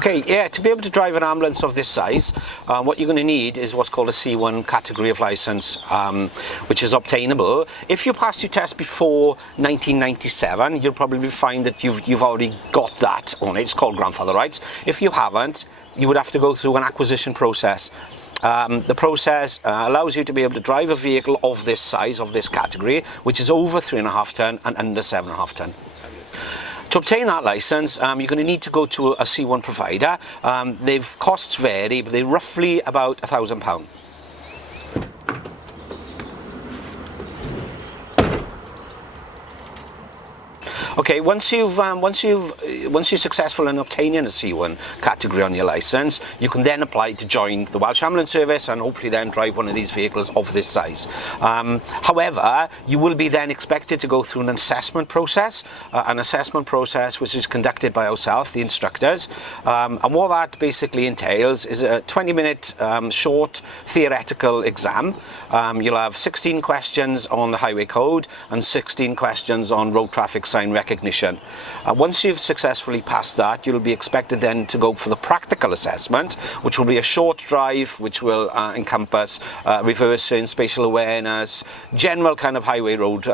Okay, yeah, to be able to drive an ambulance of this size, what you're going to need is what's called a C1 category of license, which is obtainable. If you passed your test before 1997, you'll probably find that you've already got that on it. It's called grandfather rights. If you haven't, you would have to go through an acquisition process. The process allows you to be able to drive a vehicle of this size, of this category, which is over 3.5 ton and under 7.5 ton. To obtain that license, you're going to need to go to a C1 provider. Costs vary, but they're roughly about £1,000. Okay, once you're successful in obtaining a C1 category on your license, you can then apply to join the Welsh Ambulance Service and hopefully then drive one of these vehicles of this size. However, you will be then expected to go through an assessment process which is conducted by ourselves, the instructors, and what that basically entails is a 20-minute short theoretical exam. You'll have 16 questions on the highway code and 16 questions on road traffic sign recognition. Once you've successfully passed that, you'll be expected then to go for the practical assessment, which will be a short drive which will encompass reversing, spatial awareness, general kind of highway road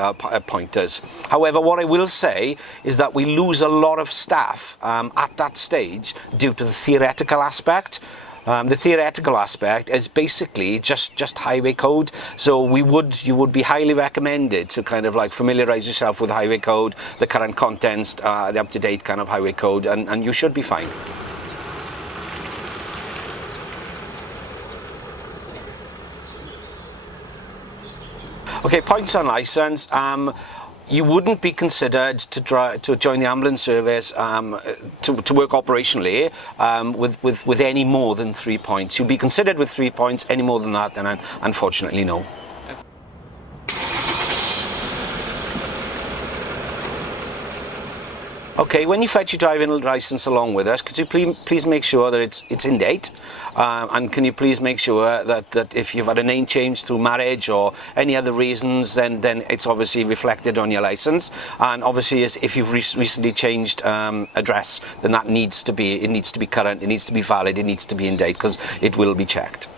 pointers. However, what I will say is that we lose a lot of staff at that stage due to the theoretical aspect. The theoretical aspect is basically just highway code, so you would be highly recommended to kind of like familiarise yourself with highway code, the current contents, the up-to-date kind of highway code, and you should be fine. Okay, points on licence. You wouldn't be considered to join the ambulance service to work operationally with any more than 3 points. You'll be considered with 3 points. Any more than that, then unfortunately no. Okay, when you fetch your driving licence along with us, could you please make sure that it's in date, and can you please make sure that if you've had a name change through marriage or any other reasons, then it's obviously reflected on your licence. And obviously, if you've recently changed address, then that needs to be current, it needs to be valid, it needs to be in date, because it will be checked.